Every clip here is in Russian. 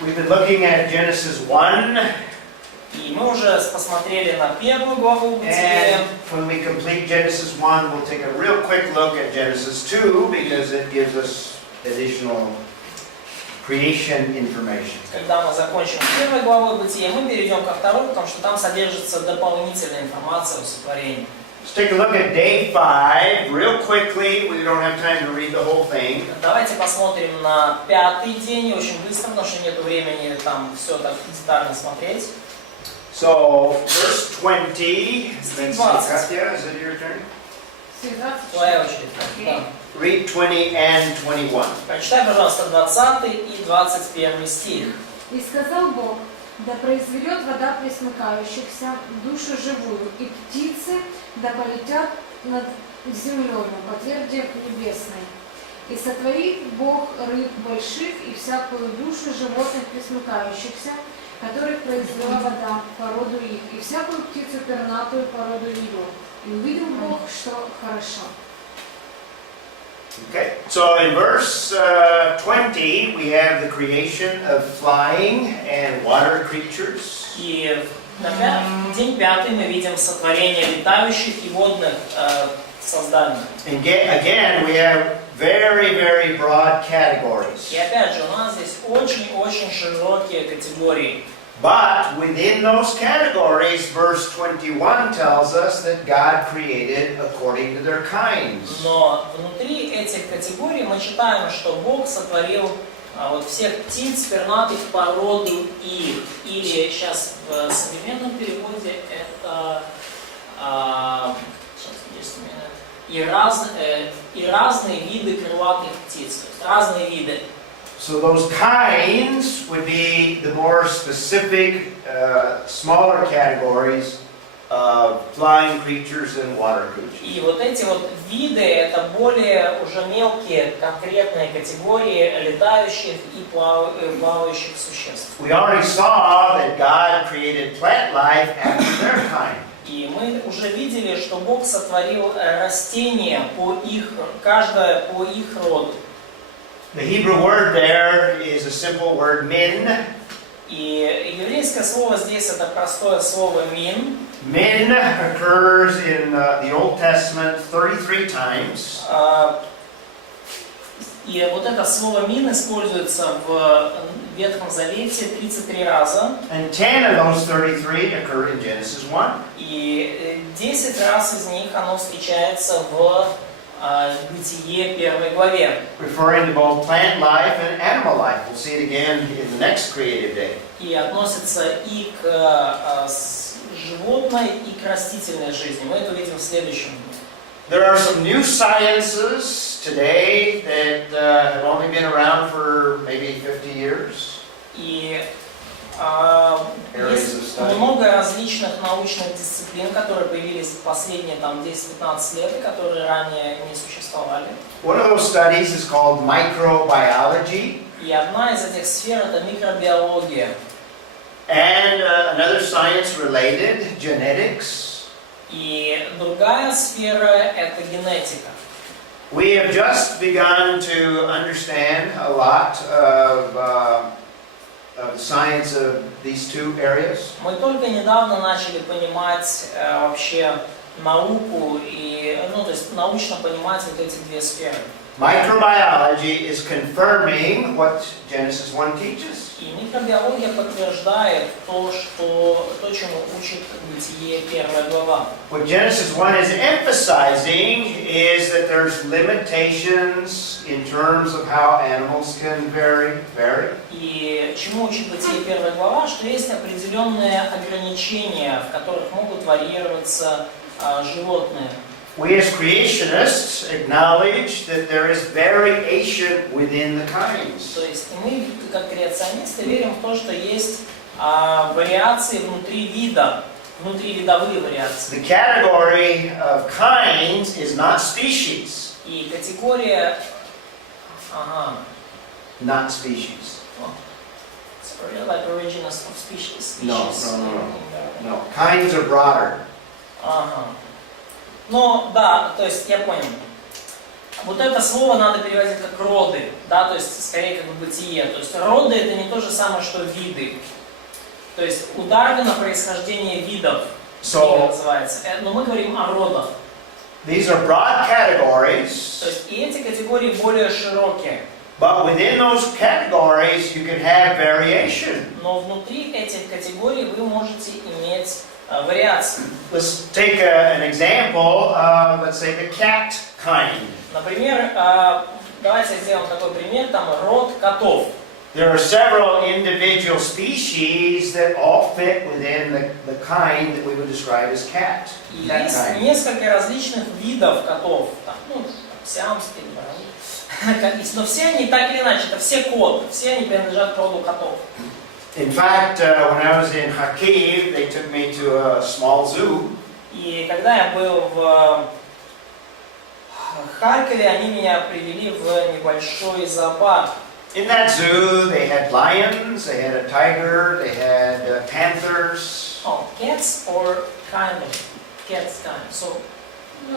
We've been looking at Genesis 1. И мы уже посмотрели на первую главу Бытия. And when we complete Genesis 1, we'll take a real quick look at Genesis 2 because it gives us additional creation information. Когда мы закончим первой главой Бытия, мы перейдем ко второй, потому что там содержится дополнительная информация о сотворении. Let's take a look at day 5 real quickly. We don't have time to read the whole thing. Давайте посмотрим на пятый день, очень быстро, потому что нет времени там все так детально смотреть. So, verse 20. Steve Katya, is it your turn? Твоя очередь. Да. Read 20 and 21. Прочитай, пожалуйста, 20 и 21 стих. «И сказал Бог, да произведет вода пресмыкающихся, душу живую, и птицы да полетят над землей по тверди небесной. И сотворит Бог рыб больших и всякую душу животных пресмыкающихся, которых произвела вода, породу их, и всякую птицу пернатую, породу ее. И увидел Бог, что хорошо». Okay, so in verse 20 we have the creation of flying and water creatures. И в день пятый мы видим сотворение летающих и водных созданий. And again we have very, very broad categories. И опять же, у нас здесь очень-очень широкие категории. But within those categories, verse 21 tells us that God created according to their kinds. Но внутри этих категорий мы читаем, что Бог сотворил вот всех птиц, пернатых, породу их. Или сейчас в современном переводе это и разные виды крылатых птиц. То есть разные виды. So those kinds would be the more specific, smaller categories of flying creatures and water creatures. И вот эти вот виды, это более уже мелкие, конкретные категории летающих и плавающих существ. We already saw that God created plant life after their kind. И мы уже видели, что Бог сотворил растения каждое по их роду. The Hebrew word there is a simple word min. И еврейское слово здесь это простое слово мин. Min occurs in the Old Testament 33 times. И вот это слово мин используется в Ветхом Завете 33 раза. And 10 of those 33 occur in Genesis 1. И 10 раз из них оно встречается в Бытие первой главе. Referring to both plant life and animal life. We'll see it again in the next creative day. И относится и к животной, и к растительной жизни. Мы это увидим в следующем. There are some new sciences today that have only been around for maybe 50 years. И есть много различных научных дисциплин, которые появились в последние 10-15 лет, и которые ранее не существовали. One of those studies is called microbiology. И одна из этих сфер это микробиология. And another science related, genetics. И другая сфера это генетика. We have just begun to understand a lot of the science of these two areas. Мы только недавно начали понимать вообще науку и, то есть научно понимать вот эти две сферы. Microbiology is confirming what Genesis 1 teaches. И микробиология подтверждает то, чему учит Бытие первая глава. What Genesis 1 is emphasizing is that there's limitations in terms of how animals can vary. И чему учит Бытие первая глава, что есть определенные ограничения, в которых могут варьироваться животные. We as creationists acknowledge that there is variation within the kinds. То есть мы, как креационисты, верим в то, что есть вариации внутривидовые вариации. The category of kinds is not species. И категория... Not species. It's like origins of species. No. Kinds are broader. Ну, да, то есть я понял. Вот это слово надо переводить как роды, да, то есть скорее как бы бытие. То есть роды это не то же самое, что виды. То есть у Дарвина происхождение видов называется. Но мы говорим о родах. These are broad categories. То есть и эти категории более широкие. But within those categories, you can have variation. Но внутри этих категорий вы можете иметь вариации. Let's take an example of, let's say, the cat kind. Например, давайте сделаем такой пример, там род котов. There are several individual species that all fit within the kind that we would describe as cat. И Cat есть kind. несколько различных видов котов. Там, сиамские, но все они так или иначе, это все кот, все они принадлежат к роду котов. In fact, when I was in Kharkiv, they took me to a small zoo. И когда я был в Харькове, они меня привели в небольшой зоопарк. In that zoo, they had lions, they had a tiger, they had panthers. Oh, cats or kind of cats kind. So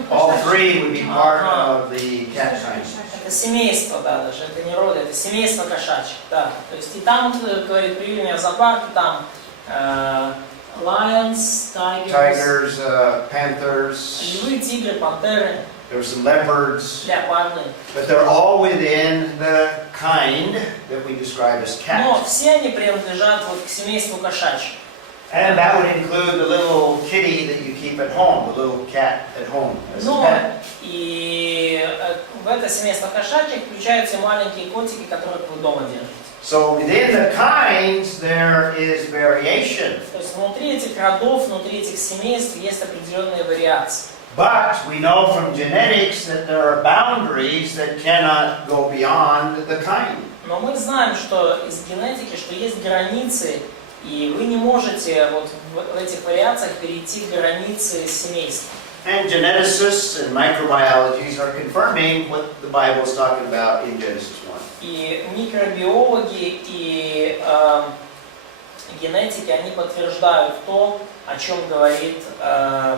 All three would be part of the cat kind. это семейство, да, даже это не роды, это семейство кошачьих, да. То есть и там, говорит, привели меня в зоопарк, и там lions, Tigers, panthers, львы, тигры, пантеры, there were some leopards, леопарды. but they're all within the kind that we describe as Но cat. все они принадлежат вот к семейству кошачьих. And that would include the little kitty that you keep at home, the little cat at home as a Но pet. и в это семейство кошачьих включаются маленькие котики, которых вы дома держите. So within the kinds there is variation. То есть внутри этих родов, внутри этих семейств есть определенные вариации. But we know from genetics that there are boundaries that cannot go beyond the kind. Но мы знаем, что из генетики, что есть границы, и вы не можете вот в этих вариациях перейти границы семейства. And geneticists and microbiologists are confirming what the Bible is talking about in Genesis 1. И микробиологи и генетики, они подтверждают то, о чем говорит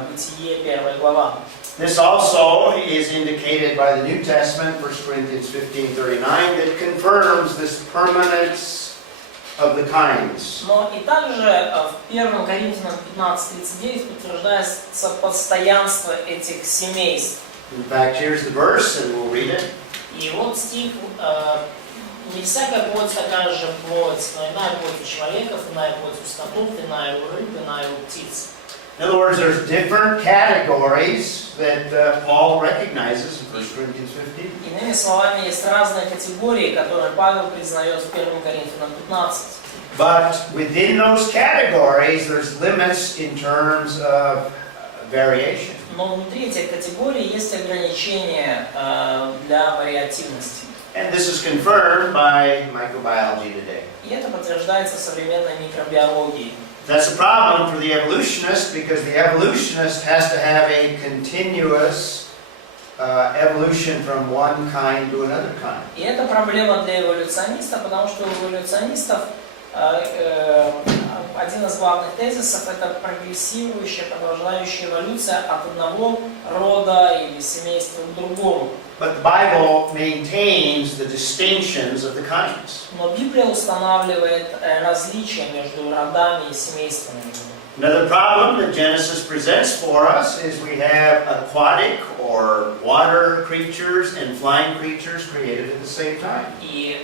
Бытие 1 глава. This also is indicated by the New Testament, 1 Corinthians 15:39, that confirms this permanence of the kinds. Но и также в 1 Коринфянам 15:39 подтверждается постоянство этих семейств. In fact, here's the verse, and we'll read it. И вот стих, не всякая плоть такая же плоть, но иная плоть у человеков, иная плоть у скотов, иная у рыб, иная у птиц. In other words, there's different categories that Paul recognizes in 1 Corinthians 15. Иными словами, есть разные категории, которые Павел признает в 1 Коринфянам 15. But within those categories, there's limits in terms of variation. Но внутри этих категорий есть ограничения для вариативности. And this is confirmed by microbiology today. И это подтверждается современной микробиологией. That's a problem for the evolutionist because the evolutionist has to have a continuous evolution from one kind to another kind. И это проблема для эволюциониста, потому что у эволюционистов один из главных тезисов – это прогрессирующая, продолжающая эволюция от одного рода или семейства к другому. But the Bible maintains the distinctions of the kinds. Но Библия устанавливает различия между родами и семействами. Another problem that Genesis presents for us is we have aquatic or water creatures and flying creatures created at the same time. И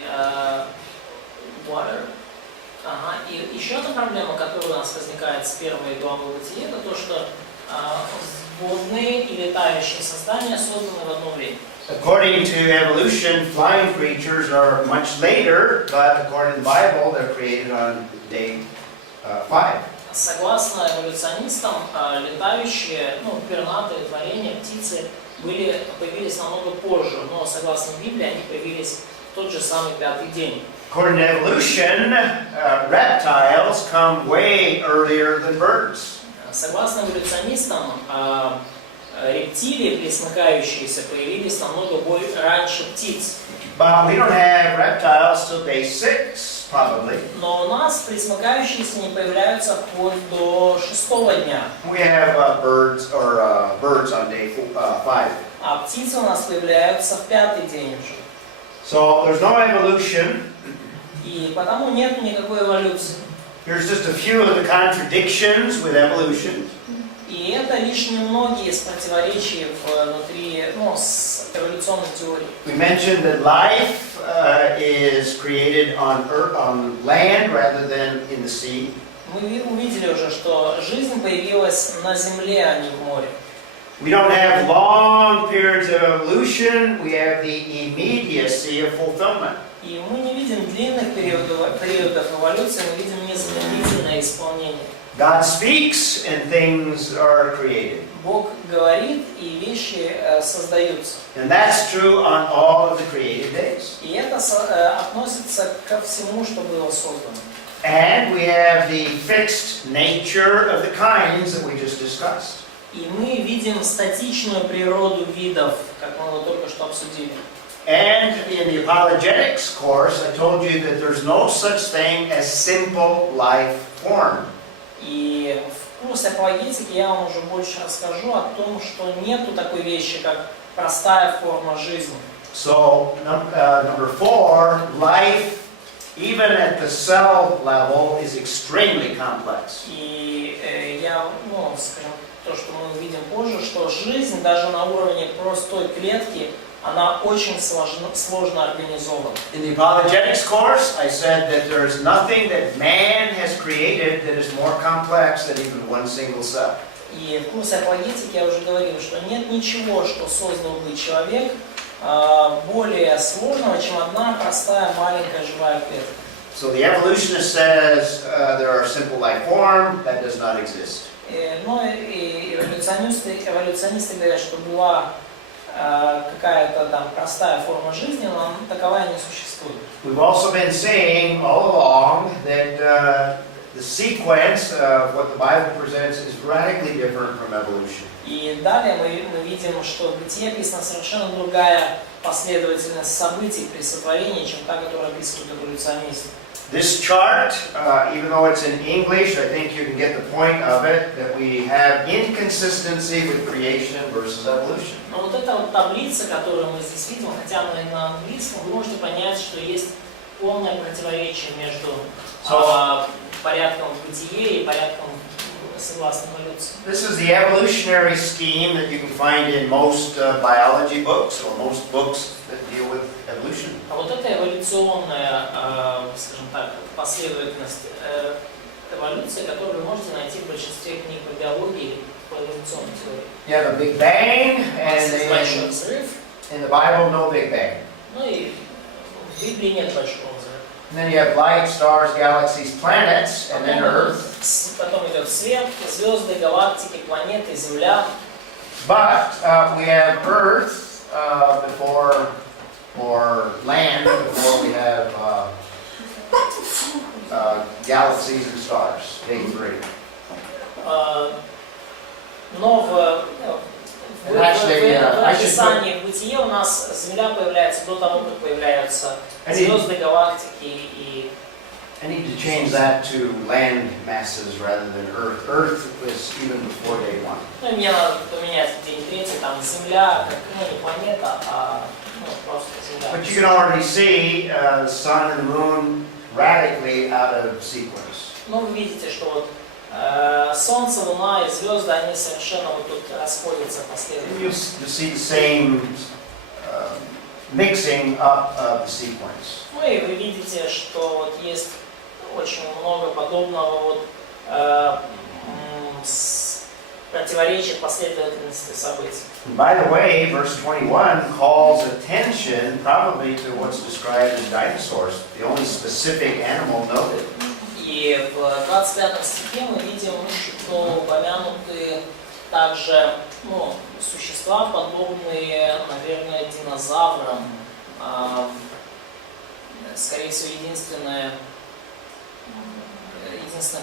и еще одна проблема, которая у нас возникает с первой главы Бытия, это то, что водные и летающие создания созданы в одно время. According to evolution, flying creatures are much later, but according to the Bible, they're created on day 5. Согласно эволюционистам, летающие, пернатые творения, птицы появились намного позже, но согласно Библии они появились в тот же самый пятый день. According to evolution, reptiles come way earlier than birds. Согласно эволюционистам, рептилии, пресмыкающиеся, появились намного раньше птиц. But we don't have reptiles till day 6, probably. Но у нас пресмыкающиеся не появляются вплоть до 6-го дня. We have birds on day 5. А птицы у нас появляются в 5-й день уже. So there's no evolution. И потому нет никакой эволюции. Here's just a few of the contradictions with evolution. И это лишь немногие из противоречий внутри, с эволюционной теорией. We mentioned that life is created on earth, on land rather than in the sea. Мы увидели уже, что жизнь появилась на земле, а не в море. We don't have long periods of evolution. We have the immediacy of fulfillment. И мы не видим длинных периодов эволюции, мы видим незамедлительное исполнение. God speaks and things are created. Бог говорит, и вещи создаются. And that's true on all of the created days. И это относится ко всему, что было создано. And we have the fixed nature of the kinds that we just discussed. И мы видим статичную природу видов, как мы вот только что обсудили. And in the apologetics course, I told you that there's no such thing as simple life form. И в курсе апологетики я вам уже больше расскажу о том, что нету такой вещи, как простая форма жизни. So, number 4, life, even at the cell level, is extremely complex. И скажем, то, что мы увидим позже, что жизнь даже на уровне простой клетки, она очень сложно организована. In the apologetics course, I said that there's nothing that man has created that is more complex than even one single cell. И в курсе апологетики я уже говорил, что нет ничего, что создал бы человек, более сложного, чем одна простая маленькая живая клетка. So the evolutionist says there are simple life form, that does not exist. Но и эволюционисты говорят, что была какая-то там простая форма жизни, но таковая не существует. We've also been saying all along that the sequence of what the Bible presents is radically different from evolution. И далее мы видим, что в Бытие описана совершенно другая последовательность событий при сотворении, чем та, которую описывают эволюционисты. This chart, even though it's in English, I think you can get the point of it, that we have inconsistency with creation versus evolution. Но вот эта вот таблица, которую мы здесь видим, хотя она и на английском, вы можете понять, что есть полное противоречие между порядком в бытие и порядком согласно эволюции. This is the evolutionary scheme that you can find in most biology books or most books that deal with evolution. А вот эта эволюционная, скажем так, последовательность эволюции, которую вы можете найти в большинстве книг по биологии или по эволюционной теории. You have a Big Bang, Есть большой and взрыв. in the Bible, no Big Bang. Ну и в Библии нет большого взрыва. And then you have light, stars, galaxies, planets, and then Earth. Потом идет свет, звезды, галактики, планеты, Земля. But we have Earth before, or land before we have galaxies and stars. Big 3. Но в описании, в бытие у нас Земля появляется до того, как появляются звезды, галактики и... I need to change that to land masses rather than Earth. Earth was even before day 1. Ну, мне надо поменять день третий, там Земля, как, не планета, а просто Земля. But you can already see the sun and the moon radically out of sequence. Ну, вы видите, что вот Солнце, Луна и звезды, они совершенно вот тут расходятся последовательно. You see the same mixing up of the sequence. Ну и вы видите, что вот есть очень много подобного вот противоречия последовательности событий. By the way, verse 21 calls attention probably to what's described as dinosaurs, the only specific animal noted. И в 25 стихе мы видим, что упомянуты также существа, подобные, наверное, динозаврам. Скорее всего, единственный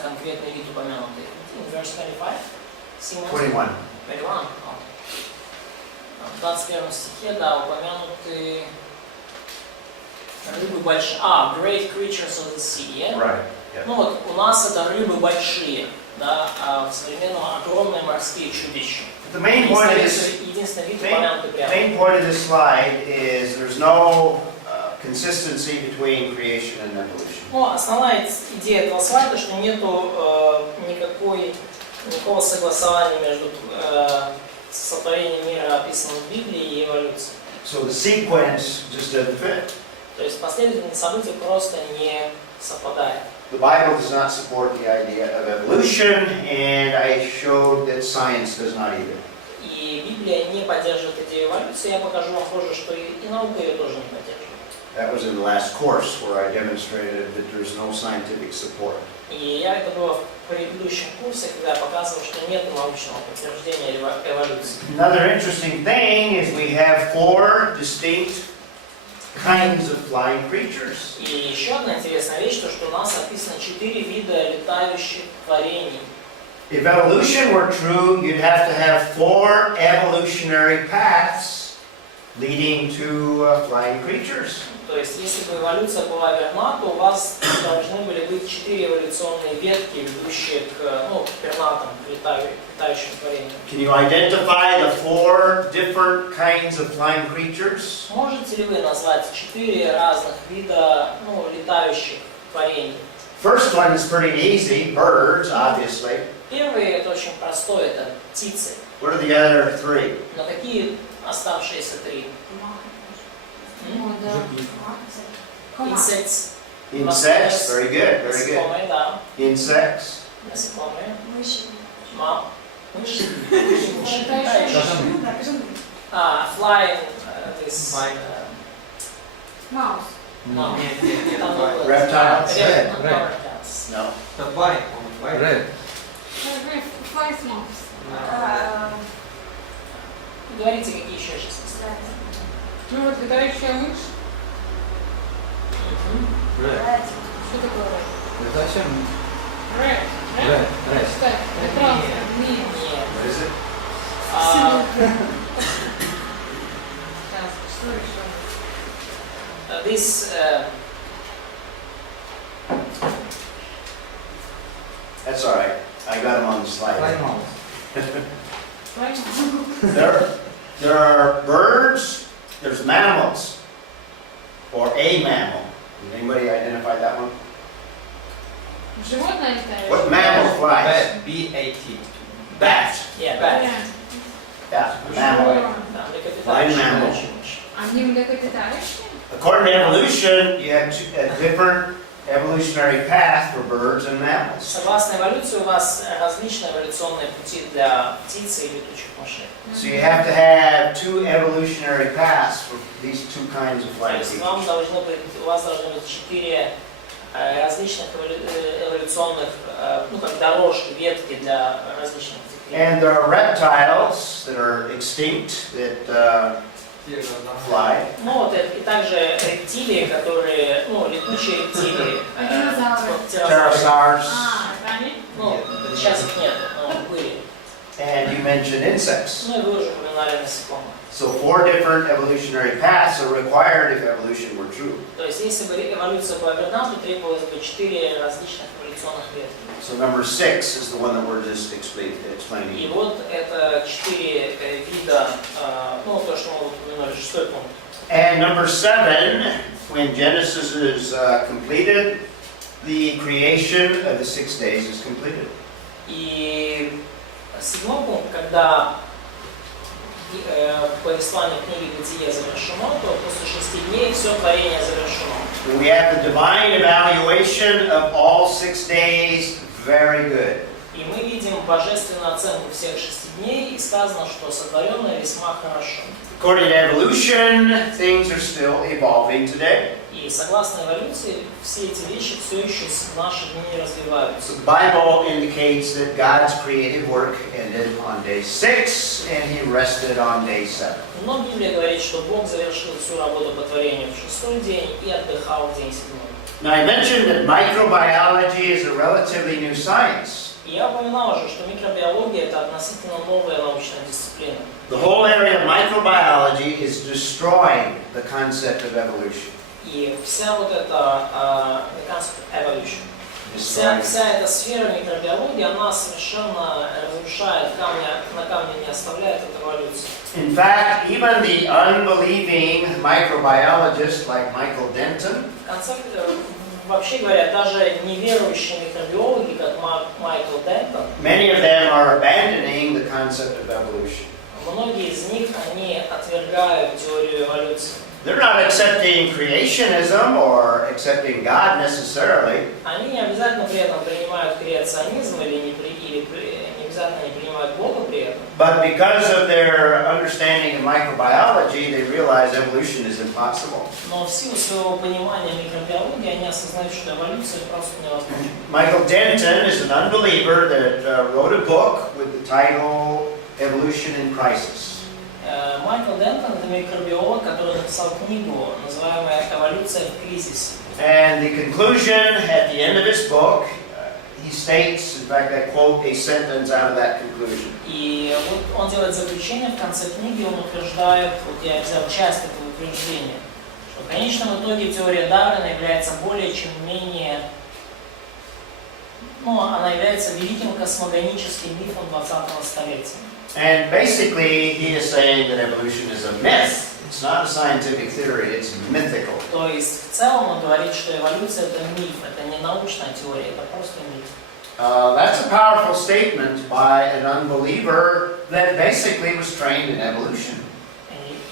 конкретный вид упомянутый. Verse 25? 21. 21. В 21 стихе, да, упомянуты рыбы большие. Great creatures of the sea. Yeah? Right. Yeah. Ну вот, у нас это рыбы большие. да, а в современном огромные морские чудища. The main point of this, Единственный вид упомянутый прямо. main point of this slide is there's no consistency between creation and evolution. Ну, основная идея этого слайда, что нету никакого согласования между сотворением мира, описанным в Библии, и эволюцией. So the sequence just doesn't fit. То есть последовательность событий просто не совпадает. The Bible does not support the idea of evolution, and I showed that science does not either. И Библия не поддерживает идею эволюции. Я покажу вам позже, что и наука ее тоже не поддерживает. That was in the last course where I demonstrated that there's no scientific support. И это было в предыдущем курсе, когда я показывал, что нет научного подтверждения эволюции. Another interesting thing is we have 4 distinct kinds of flying creatures. И еще одна интересная вещь, то, что у нас описано 4 вида летающих творений. If evolution were true, you'd have to have 4 evolutionary paths leading to flying creatures. То есть, если бы эволюция была верна, то у вас должны были быть 4 эволюционные ветки, ведущие к пернатым, летающим творениям. Can you identify the 4 different kinds of flying creatures? Можете ли вы назвать 4 разных вида летающих творений? First one is pretty easy, birds, obviously. Первый это очень простой, это птицы. What are the other 3? Но какие оставшиеся 3? Insects. Insects, very good, very good. Насекомые, да. Insects. Насекомые. Мыши. Мыши. Летающие. Flying. This. Маус. Reptiles? Reptiles. No. Red. Flies mouse. Говорите, какие еще сейчас? Ну вот летающая мышь. Red. Что такое red? Зачем? Red. Red. Red. Читай. Экран. Нет. Нет. What is it? Сейчас, что еще? This. That's all right. I got them on the slide. Fly mouse. There are birds, there's mammals, or a mammal. Did anybody identify that one? Животное летающее. What mammal flies? Bat. B-A-T. Bat. Yeah, bat. Yeah, mammal. Да, Flying mammal. Они млекопитающие? According to evolution, you have a different evolutionary path for birds and mammals. Согласно эволюции, у вас различные эволюционные пути для птиц и летучих мышей. So you have to have 2 evolutionary paths for these 2 kinds of То flying есть creatures. у вас должны быть 4 различных эволюционных, как дорожки, ветки для различных циклов. And there are reptiles that are extinct that fly. Ну вот и также рептилии, которые, летучие рептилии. Динозавры. Pterosaurs. Это они? Сейчас их нет, но были. And you mentioned insects. Ну и вы уже упоминали насекомых. So 4 different evolutionary paths are required if evolution were true. То есть если бы эволюция была верна, то требовалось бы 4 различных эволюционных ветки. So number 6 is the one that we're just И explaining. вот это 4 вида, то, что мы упомянули, 6-й пункт. And number 7, when Genesis is completed, the creation of the 6 days is completed. И 7-й пункт, когда повествование книги Бытия завершено, то после 6 дней все творение завершено. We have the divine evaluation of all 6 days. Very good. И мы видим божественную оценку всех 6 дней, и сказано, что сотворенное весьма хорошо. According to evolution, things are still evolving today. И согласно эволюции, все эти вещи все еще в наши дни развиваются. The Bible indicates that God's creative work ended on day 6 and He rested on day 7. Но Библия говорит, что Бог завершил всю работу по творению в 6-й день и отдыхал в день 7-й. Now I mentioned that microbiology is a relatively new science. И я упоминал уже, что микробиология это относительно новая научная дисциплина. The whole area of microbiology is destroying the concept of evolution. И вся вот эта concept evolution. destroying. Вся эта сфера микробиологии, она совершенно разрушает на камне не оставляет от эволюции. In fact, even the unbelieving microbiologist like Michael Denton В конце, вообще говоря, даже неверующие микробиологи, как Майкл Дентон, many of them are abandoning the concept of evolution. многие из них, они отвергают теорию эволюции. They're not accepting creationism or accepting God necessarily, Они не обязательно при этом принимают креационизм или не обязательно не принимают Бога при этом. but because of their understanding of microbiology, they realize evolution is impossible. Но в силу своего понимания микробиологии они осознают, что эволюция просто невозможна. Michael Denton is an unbeliever that wrote a book with the title Evolution in Crisis. Майкл Дентон – это микробиолог, который написал книгу, называемая «Эволюция в кризисе». And the conclusion at the end of his book, he states, in fact, I quote a sentence out of that conclusion. И вот он делает заключение в конце книги, он утверждает, вот я взял часть этого утверждения, что в конечном итоге теория Дарвина является более чем менее, она является великим космогоническим мифом 20-го столетия. And basically, he is saying that evolution is a myth. It's not a scientific theory, it's mythical. То есть в целом он говорит, что эволюция это миф, это не научная теория, это просто миф. That's a powerful statement by an unbeliever that basically was trained in evolution.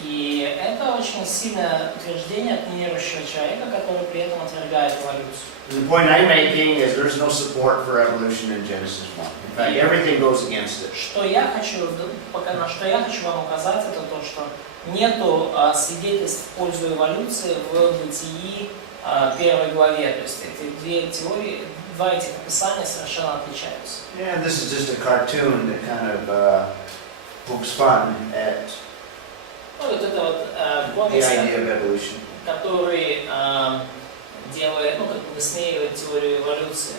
И это очень сильное утверждение от неверующего человека, который при этом отвергает эволюцию. The point I'm making is there's no support for evolution in Genesis 1. In fact, everything goes against it. На что я хочу вам указать, это то, что нету свидетельств в пользу эволюции в Бытии 1 главе. То есть эти две теории, два этих описания совершенно отличаются. Yeah, this is just a cartoon that kind of pokes fun at Вот это вот the комикс, idea of evolution. который делает, как бы высмеивает теорию эволюции.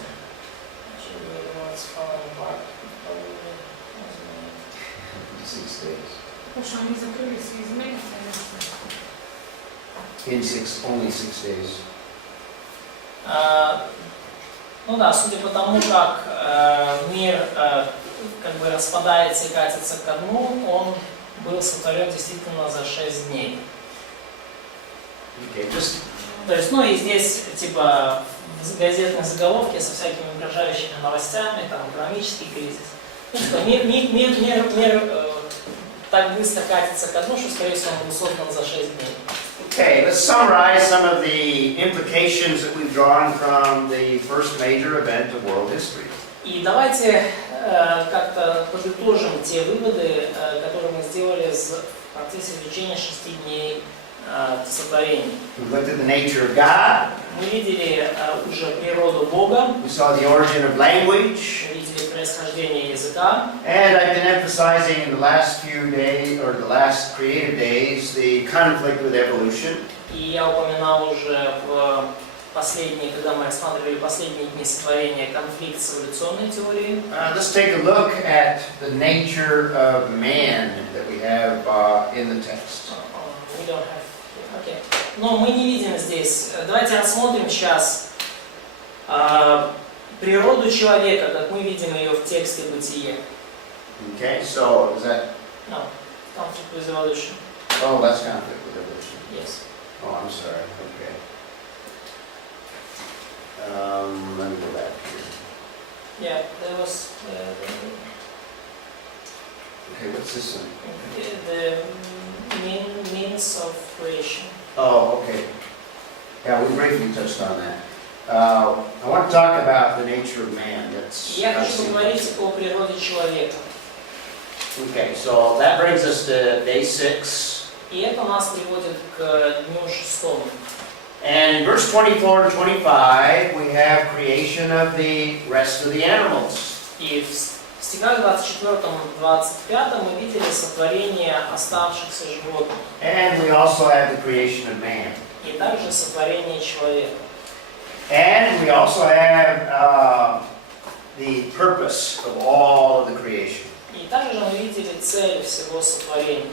6 days. Потому что они закрылись и изменятся. Only 6 days. Судя по тому, как мир как бы распадается и катится ко дну, он был сотворен действительно за 6 дней. Okay, just То есть, и здесь, типа, в газетной заголовке со всякими угрожающими новостями, там, экономический кризис. Что мир так быстро катится ко дну, что, скорее всего, он был создан за 6 дней. Okay, let's summarize some of the implications that we've drawn from the first major event of world history. И давайте как-то подытожим те выводы, которые мы сделали в процессе изучения 6 дней сотворения. We looked at the nature of God. Мы видели уже природу Бога, We saw the origin of language. мы видели происхождение языка. And I've been emphasizing in the last few days, or the last creative days, the conflict with evolution. И я упоминал уже в последние, когда мы рассматривали последние дни сотворения, конфликт с эволюционной теорией. Let's take a look at the nature of man that we have in the text. We don't have... Okay. Но мы не видим здесь. Давайте рассмотрим сейчас природу человека, как мы видим ее в тексте Бытие. Okay, so is that? No, conflict with evolution. Oh, that's conflict with evolution. Yes. Oh, I'm sorry. Okay. Let me go back here. Yeah, there was Okay, what's this one? the means of creation. Oh, okay. Yeah, we briefly touched on that. I want to talk about the nature of man. That's. Я хочу поговорить о природе человека. Okay, so that brings us to day 6. И это нас приводит к дню 6. And in verse 24 and 25, we have creation of the rest of the animals. И в стихах 24-25 мы видели сотворение оставшихся животных. And we also have the creation of man. И также сотворение человека. And we also have the purpose of all of the creation. И также мы видели цель всего сотворения.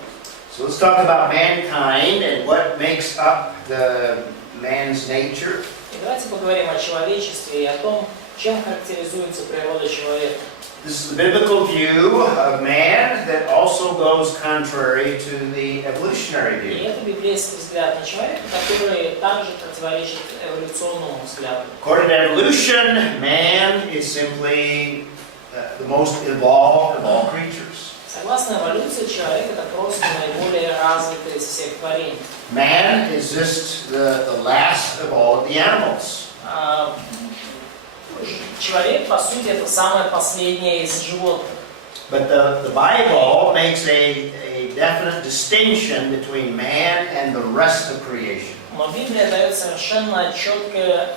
So let's talk about mankind and what makes up the man's nature. И давайте поговорим о человечестве и о том, Чем характеризуется природа человека? This is the biblical view of man that also goes contrary to the evolutionary И view. это библейский взгляд на человека, который также противоречит эволюционному взгляду. According to evolution, man is simply the most evolved of all creatures. Согласно эволюции, человек это просто наиболее развитый из всех творений. Man is just the last of all of the animals. Человек, по сути, это самое последнее из животных. But the Bible makes a definite distinction between man and the rest of creation. Но Библия дает совершенно четкое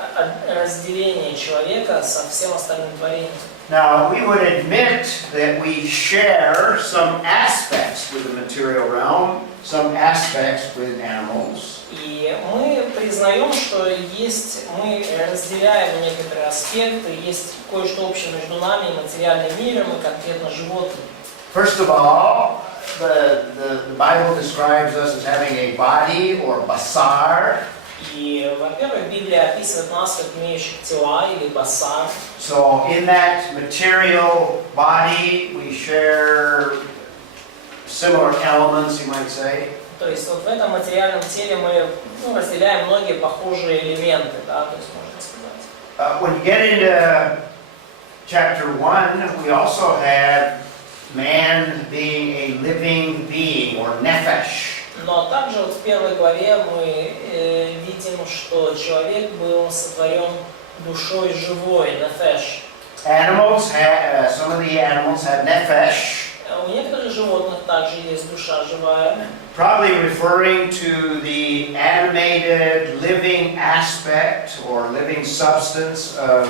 разделение человека со всем остальным творением. Now, we would admit that we share some aspects with the material realm, some aspects with animals. И мы признаем, что мы разделяем некоторые аспекты, есть кое-что общее между нами и материальным миром, и конкретно животными. First of all, the Bible describes us as having a body or basar. И, во-первых, Библия описывает нас как имеющих тела или басар. So in that material body, we share similar elements, you might say. То есть вот в этом материальном теле мы разделяем многие похожие элементы, да, то есть можно сказать. When you get into chapter 1, we also have man being a living being, or nephesh. Но также вот в первой главе мы видим, что человек был сотворен душой живой, нефеш. Animals have, some of the animals have nephesh. У некоторых животных также есть душа живая. Probably referring to the animated, living aspect or living substance of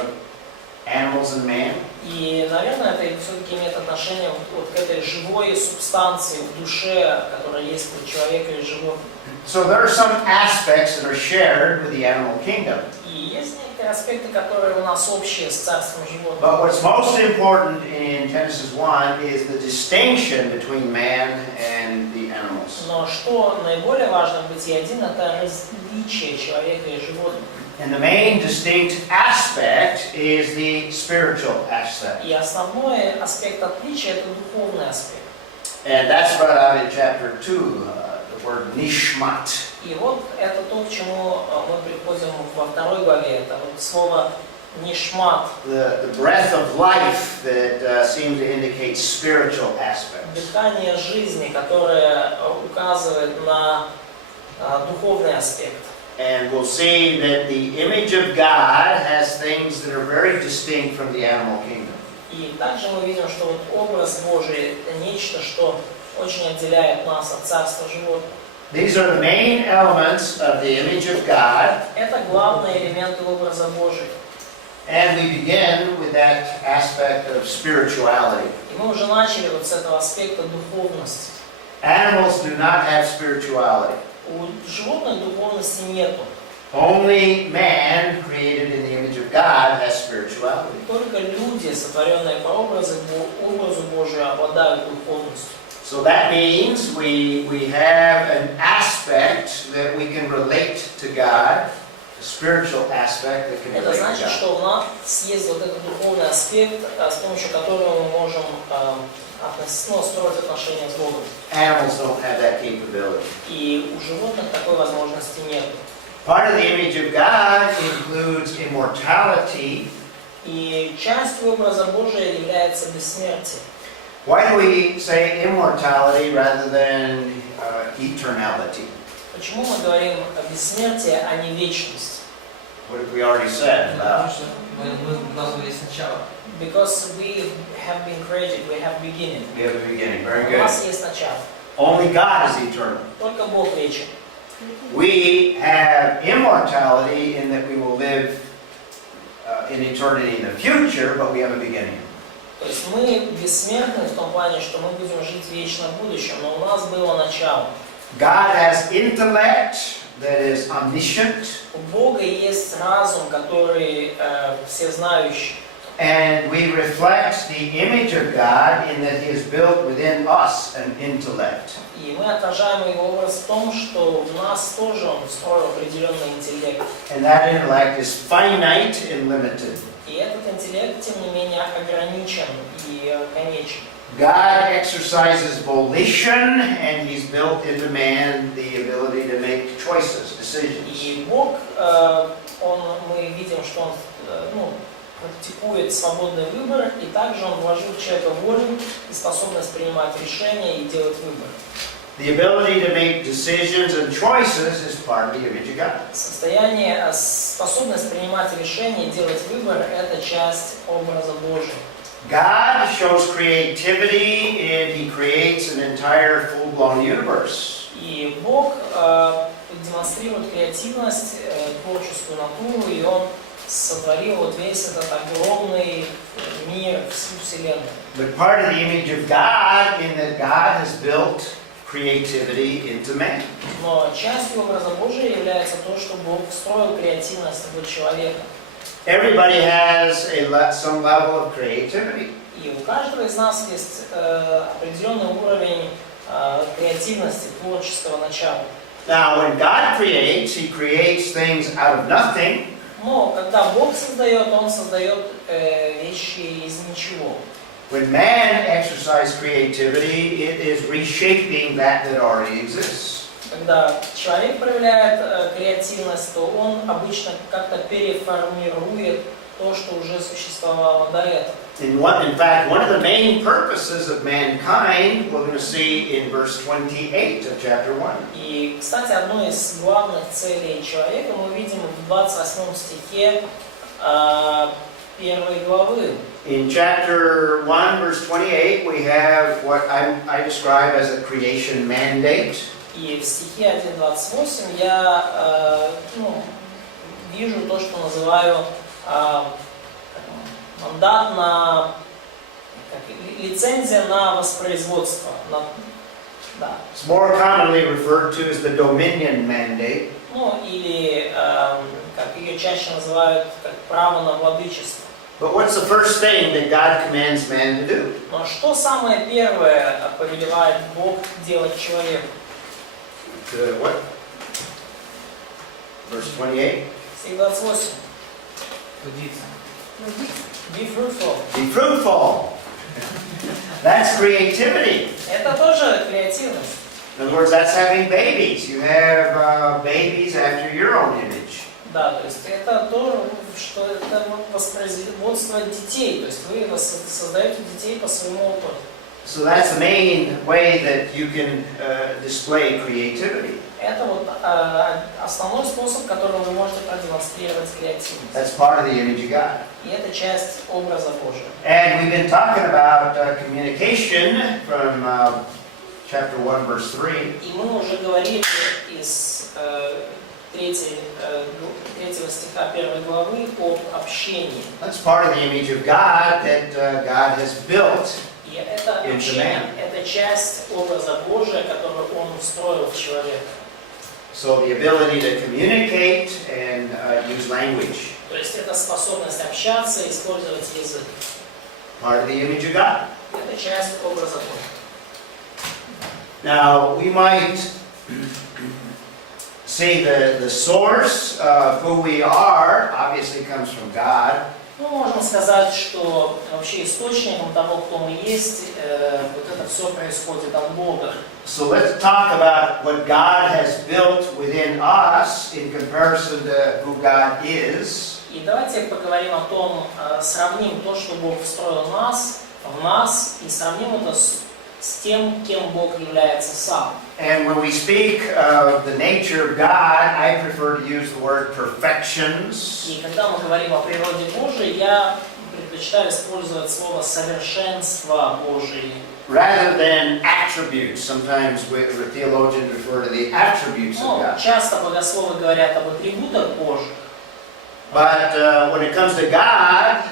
animals and man. И, наверное, это все-таки имеет отношение вот к этой живой субстанции в душе, которая есть у человека или животных. So there are some aspects that are shared with the animal kingdom. И есть некоторые аспекты, которые у нас общие с царством животных. But what's most important in Genesis 1 is the distinction between man and the animals. Но что наиболее важно в Бытие 1, это различие человека и животных. And the main distinct aspect is the spiritual aspect. И основной аспект отличия – это духовный аспект. And that's brought out in chapter 2, the word nishmat. И вот это то, к чему мы приходим во второй главе. Это вот слово нишмат. The breath of life that seems to indicate spiritual aspects. Дыхание жизни, которое указывает на духовный аспект. And we'll see that the image of God has things that are very distinct from the animal kingdom. И также мы видим, что вот образ Божий – это нечто, что очень отделяет нас от царства животных. These are the main elements of the image of God. Это главные элементы образа Божия. And we begin with that aspect of spirituality. И мы уже начали вот с этого аспекта духовности. Animals do not have spirituality. У животных духовности нету. Only man, created in the image of God, has spirituality. Только люди, сотворенные по образу Божию, обладают духовностью. So that means we have an aspect that we can relate to God, a spiritual aspect that can Это relate to значит, God. что у нас есть вот этот духовный аспект, с помощью которого мы можем строить отношения с Богом. Animals don't have that capability. И у животных такой возможности нет. Part of the image of God includes immortality. И частью образа Божия является бессмертие. Why do we say immortality rather than eternality? Почему мы говорим о бессмертии, а не вечность? What have we already said? Потому что мы назвали сначала. Because we have been created, we have beginning. We have a beginning. Very У good. нас есть начало. Only God is eternal. Только Бог вечен. We have immortality in that we will live in eternity in the future, but we have a beginning. То есть мы бессмертны в том плане, что мы будем жить вечно в будущем, но у нас было начало. God has intellect that is omniscient. У Бога есть разум, который всезнающий. And we reflect the image of God in that He has built within us an intellect. И мы отражаем Его образ в том, что в нас тоже Он встроил определенный интеллект. And that intellect is finite and limited. И этот интеллект, тем не менее, ограничен и конечен. God exercises volition, and He's built into man the ability to make choices, decisions. И Бог, мы видим, что Он практикует свободный выбор, и также Он вложил в человека волю и способность принимать решения и делать выбор. The ability to make decisions and choices is part of the image of God. Способность принимать решения и делать выбор – это часть образа Божьего. God shows creativity, and He creates an entire full-blown universe. И Бог демонстрирует креативность, творческую натуру, и Он сотворил вот весь этот огромный мир, всю Вселенную. But part of the image of God, in that God has built creativity into man. Но частью образа Божия является то, что Бог встроил креативность в человека. Everybody has some level of creativity. И у каждого из нас есть определенный уровень креативности, творческого начала. Now, when God creates, He creates things out of nothing. Но когда Бог создает, Он создает вещи из ничего. When man exercises creativity, it is reshaping that already exists. Когда человек проявляет креативность, то он обычно как-то переформирует то, что уже существовало до этого. In fact, one of the main purposes of mankind, we're going to see in verse 28 of chapter 1. И, кстати, одной из главных целей человека мы видим в 28 стихе 1 главы. In chapter 1, verse 28, we have what I describe as a creation mandate. И в стихе 1.28 я вижу то, что называю мандат на лицензия на воспроизводство. It's more commonly referred to as the dominion mandate. Ну или как ее чаще называют как право на владычество. But what's the first thing that God commands man to do? Но что самое первое повелевает Бог делать человеку? What? Verse 28. Стих 28. Трудиться. Be fruitful. Be fruitful. That's creativity. Это тоже креативность. In other words, that's having babies. You have babies after your own image. Да, то есть это то, что это воспроизводство детей. То есть вы создаете детей по своему опыту. So that's the main way that you can display creativity. Это вот основной способ, которым вы можете продемонстрировать креативность. That's part of the image of God. И это часть образа Божьего. And we've been talking about communication from chapter 1, verse 3. И мы уже говорили из 3 стиха 1 главы об общении. That's part of the image of God that God has built. И это общение, это часть образа Божия, который Он встроил в человека. So the ability to communicate and use language. То есть это способность общаться и использовать язык. Part of the image of God. Это часть образа Божия. Now we might see the source of who we are obviously comes from God. Ну, можно сказать, что вообще источником того, кто мы есть, вот это все происходит от Бога. So let's talk about what God has built within us in comparison to who God is. И давайте поговорим о том, сравним то, что Бог встроил в нас, и сравним это с тем, кем Бог является сам. And when we speak of the nature of God, I prefer to use the word perfections. И когда мы говорим о природе Божией, я предпочитаю использовать слово совершенство Божие. Rather than attributes. Sometimes theologians refer to the attributes of God. Часто богословы говорят об атрибутах Божьих. But when it comes to God,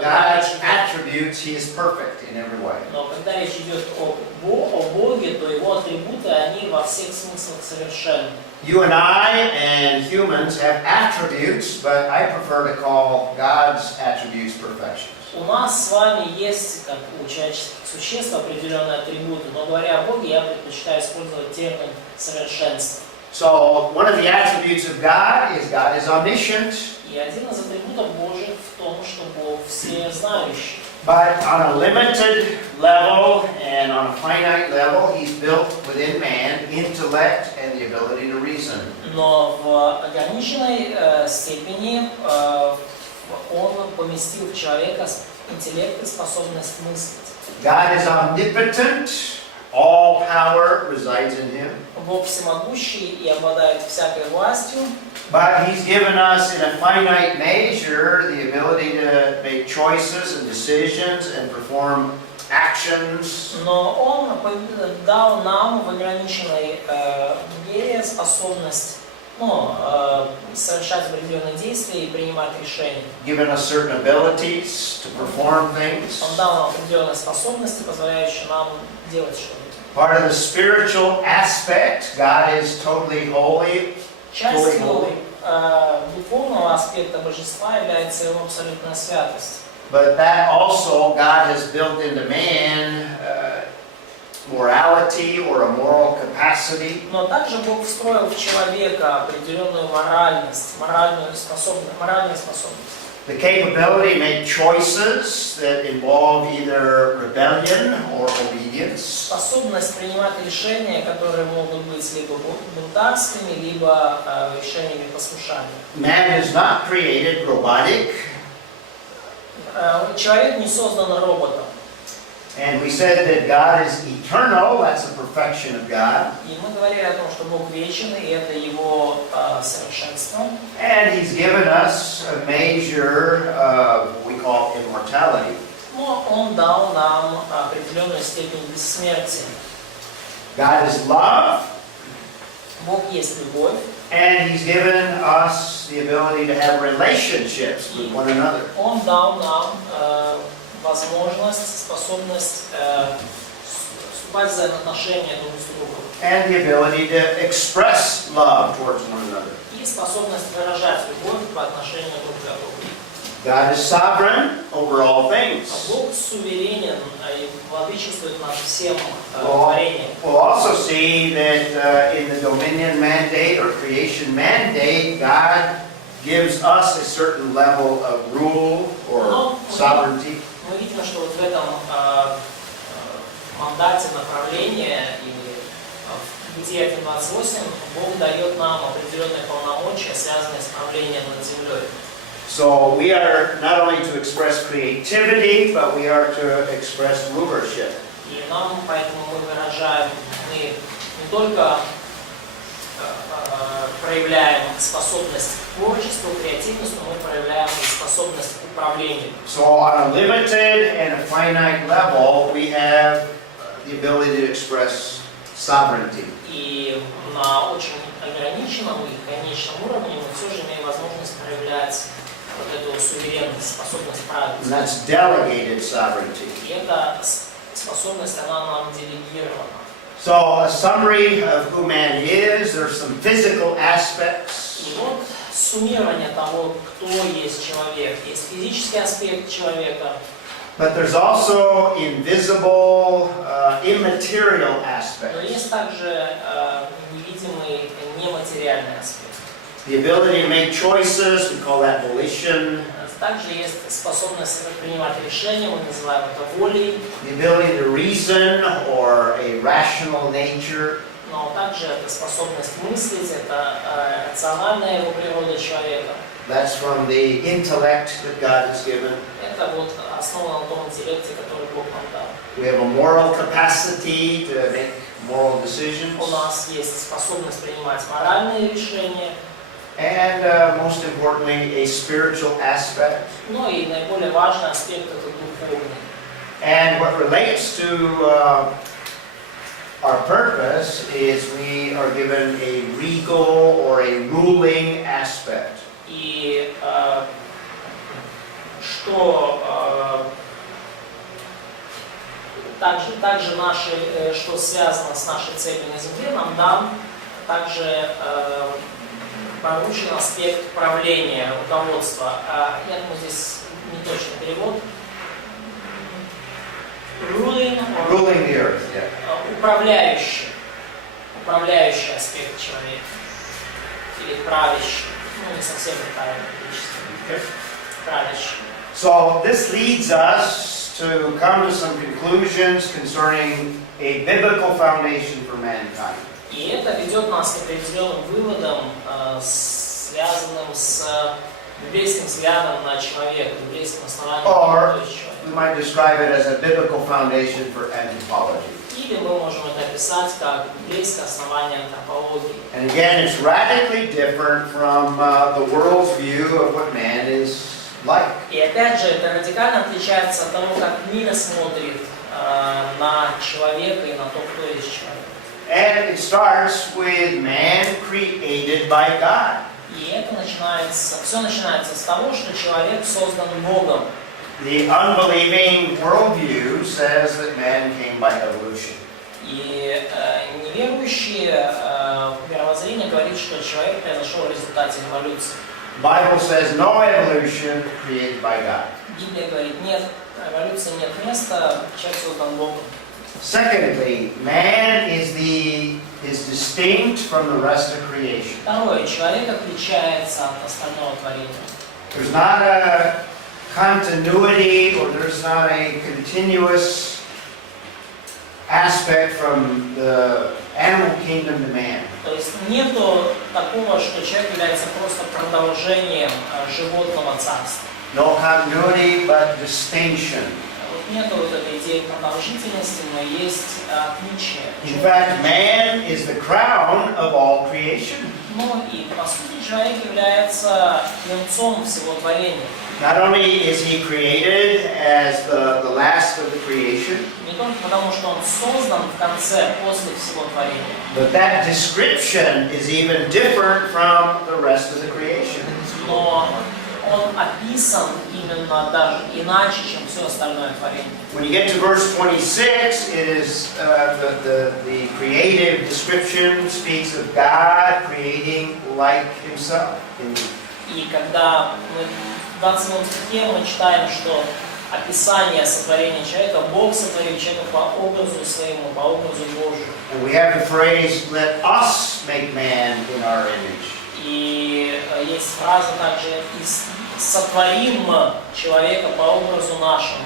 God's attributes, He is perfect in every way. Но когда речь идет о Боге, то Его атрибуты, они во всех смыслах совершенны. You and I and humans have attributes, but I prefer to call God's attributes perfections. У нас с вами есть, как у человеческих существ, определенные атрибуты, но говоря о Боге, я предпочитаю использовать термин совершенство. So one of the attributes of God is omniscient. И один из атрибутов Божьих в том, что Бог всезнающий. But on a limited level and on a finite level, He's built within man intellect and the ability to reason. Но в ограниченной степени Он поместил в человека интеллект и способность мыслить. God is omnipotent. All power resides in Him. Бог всемогущий и обладает всякой властью. But He's given us in a finite measure the ability to make choices and decisions and perform actions. Но Он дал нам в ограниченной мере способность совершать определенные действия и принимать решения. Given us certain abilities to perform things. Он дал нам определенные способности, позволяющие нам делать что-то. Part of the spiritual aspect, God is totally holy. Частью духовного аспекта божества является Его абсолютная святость. But that also God has built into man morality or a moral capacity. Но также Бог встроил в человека определенную моральность, моральные способности. The capability to make choices that involve either rebellion or obedience. Способность принимать решения, которые могут быть либо бунтарскими, либо решениями послушания. Man is not created robotic. Человек не создан роботом. And we said that God is eternal, that's the perfection of God. И мы говорили о том, что Бог вечен, и это Его совершенство. And He's given us a measure of what we call immortality. Но Он дал нам определенную степень бессмертия. God is love. Бог есть любовь. And He's given us the ability to have relationships with one another. Он дал нам возможность, способность вступать в взаимоотношения друг с другом. And the ability to express love towards one another. И способность выражать любовь по отношению друг к другу. God is sovereign over all things. Бог суверенен и владычествует над всем творением. We'll also see that in the dominion mandate or creation mandate, God gives us a certain level of rule or sovereignty. Мы видим, что вот в этом мандате направления или в Бытие 1:28 Бог дает нам определенные полномочия, связанные с правлением над землей. So we are not only to express creativity, but we are to express rulership. И нам поэтому мы выражаем, мы не только проявляем способность к творчеству, креативность, но мы проявляем и способность к управлению. So on a limited and a finite level, we have the ability to express sovereignty. И на очень ограниченном и конечном уровне мы все же имеем возможность проявлять вот эту суверенность, способность править. And that's delegated sovereignty. И эта способность, она нам делегирована. So a summary of who man is, there's some physical aspects. И вот суммирование того, кто есть человек. Есть физический аспект человека. But there's also invisible, immaterial Но aspects. есть также невидимый, нематериальный аспект. The ability to make choices, we call that volition. Также есть способность принимать решения, мы называем это волей. The ability to reason or a rational nature. Но также это способность мыслить, это рациональная его природа человека. That's from the intellect that God has given. Это вот основа на том интеллекте, который Бог нам дал. We have a moral capacity to make moral decisions. У нас есть способность принимать моральные решения. And most importantly, a spiritual aspect. Ну и наиболее важный аспект это духовный. And what relates to our purpose is we are given a regal or a ruling aspect. И что также наши, что связано с нашей целью на земле, нам дан также поручен аспект правления, руководства. Я думаю, здесь не точный перевод. Ruling the earth, yeah. Управляющий. управляющий аспект человека. Или правящий. Ну, не совсем неправильное количество. Правящий. So this leads us to come to some conclusions concerning a biblical foundation for mankind. И это ведет нас к определенным выводам, связанным с библейским взглядом на человека, библейским основанием Or человека. we might describe it as a biblical foundation for anthropology. Или мы можем это описать как библейское основание антропологии. And again, it's radically different from the world's view of what man is like. И опять же, это радикально отличается от того, как мир смотрит на человека и на то, кто есть человек. And it starts with man created by God. И это все начинается с того, что человек создан Богом. The unbelieving worldview says that man came by evolution. И неверующее мировоззрение говорит, что человек произошел в результате эволюции. The Bible says no evolution created by God. Библия говорит, нет, эволюции нет места, человек создан Богом. Secondly, man is distinct from the rest of creation. Второе, человек отличается от остального творения. There's not a continuity or there's not a continuous aspect from the animal kingdom to man. То есть нету такого, что человек является просто продолжением животного царства. No continuity, but distinction. Нету вот этой идеи продолжительности, но есть отличие. In fact, man is the crown of all creation. Ну и по сути человек является венцом всего творения. Not only is he created as the last of the creation, Не только потому, что он создан в конце, после всего творения. but that description is even different from the rest of the creation. Но он описан именно даже иначе, чем все остальное творение. When you get to verse 26, it is the creative description speaks of God creating like Himself. И когда мы в 27 стихе мы читаем, что описание сотворения человека, Бог сотворил человека по образу своему, по образу Божию. And we have the phrase, "Let us make man in our image." И есть фраза также «сотворим человека по образу нашему».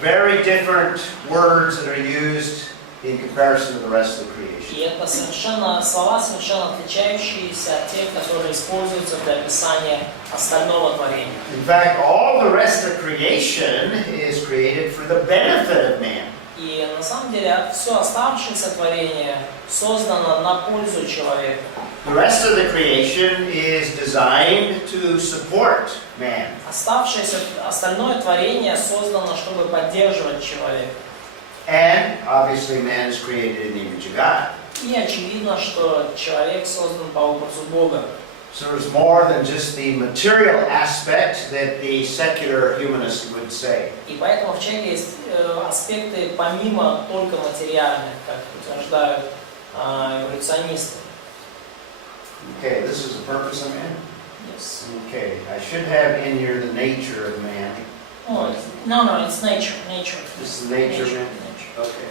Very different words that are used in comparison to the rest of the creation. И это слова совершенно отличающиеся от тех, которые используются для описания остального творения. In fact, all the rest of creation is created for the benefit of man. И на самом деле все оставшееся творение создано на пользу человека. The rest of the creation is designed to support man. Остальное творение создано, чтобы поддерживать человека. And obviously man is created in the image of God. И очевидно, что человек создан по образу Бога. So there's more than just the material aspect that the secular humanist would say. И поэтому в человеке есть аспекты помимо только материальных, как утверждают эволюционисты. Okay, this is the purpose of man? Yes. Okay, I should have in here the nature of man. Oh, no, it's nature. This is the nature of man? Nature. Okay.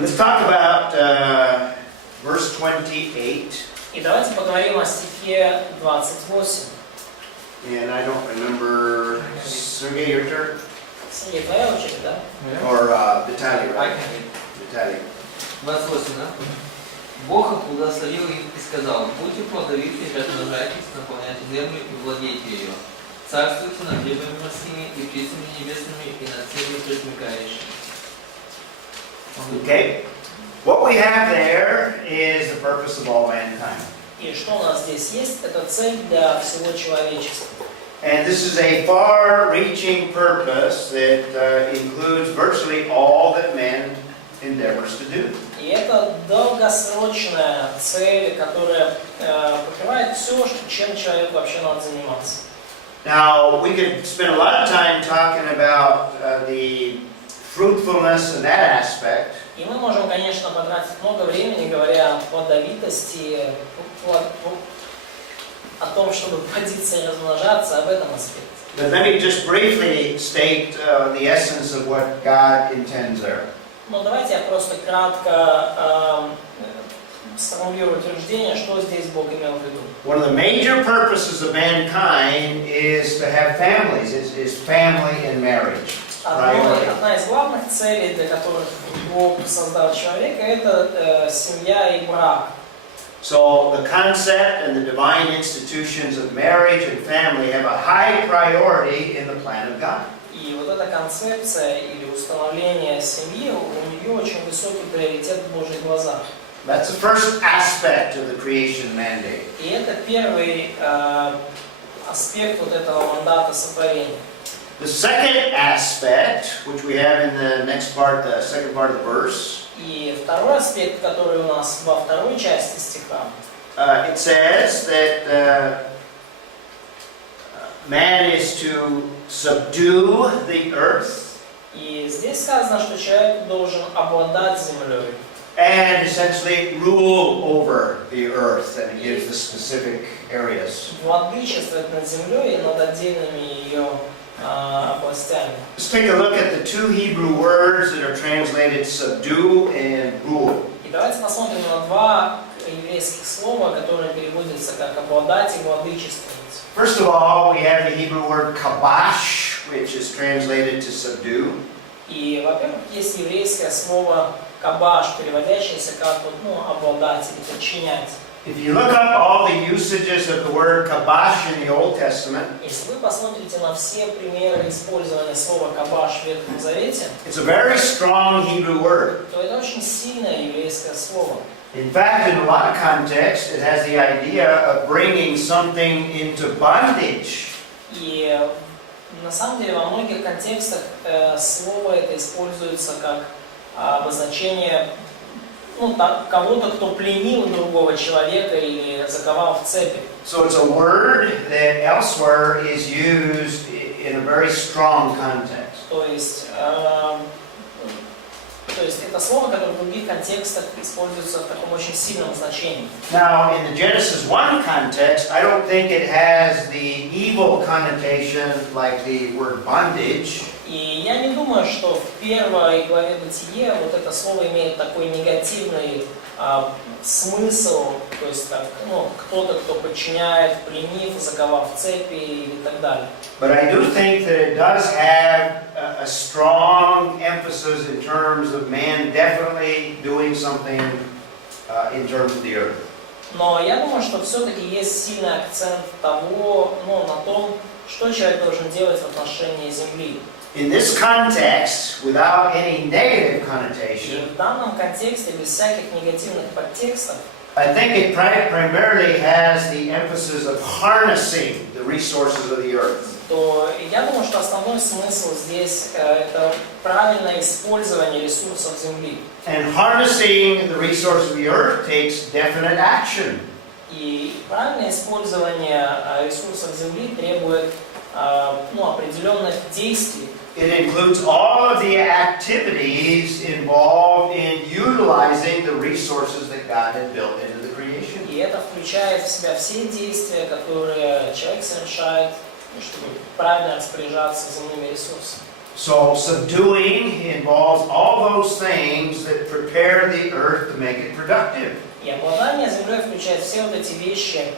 Let's talk about verse 28. И давайте поговорим о стихе 28. And I don't remember, Sergey, your turn? Сергей, твоя очередь, да? Or Vitaly, right? Vitaly. 28, да? Бог благословил их и сказал: будьте плодовиты, размножайтесь, наполняйте землю и владейте ее. Царствуйте над рыбами морскими и птицами небесными и над всеми пресмыкающими. Okay. What we have there is the purpose of all mankind. И что у нас здесь есть? Это цель для всего человечества. And this is a far-reaching purpose that includes virtually all that man endeavors to do. И это долгосрочная цель, которая покрывает все, чем человек вообще надо заниматься. Now, we could spend a lot of time talking about the fruitfulness and that aspect. И мы можем, конечно, потратить много времени, говоря о плодовитости, о том, чтобы плодиться и размножаться, об этом аспекте. But let me just briefly state the essence of what God intends there. Ну, давайте я просто кратко сформулирую утверждение, что здесь Бог имел в виду. One of the major purposes of mankind is to have families, is family and marriage. Priority. Одна из главных целей, для которых Бог создал человека, это семья и брак. So the concept and the divine institutions of marriage and family have a high priority in the plan of God. И вот эта концепция или установление семьи, у нее очень высокий приоритет в Божьих глазах. That's the first aspect of the creation mandate. И это первый аспект вот этого мандата сотворения. The second aspect, which we have in the next part, the second part of the verse, И второй аспект, который у нас во второй части стиха, it says that man is to subdue the earth и здесь сказано, что человек должен обладать землей and essentially rule over the earth, and it gives the specific areas. владычествовать над землей и над отдельными ее областями. Let's take a look at the two Hebrew words that are translated subdue and rule. И давайте посмотрим на два еврейских слова, которые переводятся как обладать и владычествовать. First of all, we have the Hebrew word kabash, which is translated to subdue. И, во-первых, есть еврейское слово кабаш, переводящееся как обладать или подчинять. If you look up all the usages of the word kabash in the Old Testament, Если вы посмотрите на все примеры использования слова кабаш в Ветхом Завете, it's a very strong Hebrew word. то это очень сильное еврейское слово. In fact, in a lot of contexts, it has the idea of bringing something into bondage. И на самом деле во многих контекстах слово это используется как обозначение кого-то, кто пленил другого человека или заковал в цепи. So it's a word that elsewhere is used in a very strong context. То есть это слово, которое в других контекстах используется в таком очень сильном значении. Now, in the Genesis 1 context, I don't think it has the evil connotation like the word bondage. И я не думаю, что в первой главе Бытие вот это слово имеет такой негативный смысл, то есть кто-то, кто подчиняет, пленив, заковав в цепи и так далее. But I do think that it does have a strong emphasis in terms of man definitely doing something in terms of the earth. Но я думаю, что все-таки есть сильный акцент того, на том, что человек должен делать в отношении земли. In this context, without any negative И connotation, в данном контексте, без всяких негативных подтекстов, I think it primarily has the emphasis of harnessing the resources of the earth. то я думаю, что основной смысл здесь это правильное использование ресурсов земли. And harnessing the resources of the earth takes definite action. И правильное использование ресурсов земли требует определенных действий. It includes all of the activities involved in utilizing the resources that God had built into the creation. И это включает в себя все действия, которые человек совершает, чтобы правильно распоряжаться земными ресурсами. So subduing involves all those things that prepare the earth to make it productive. И обладание землей включает все вот эти вещи,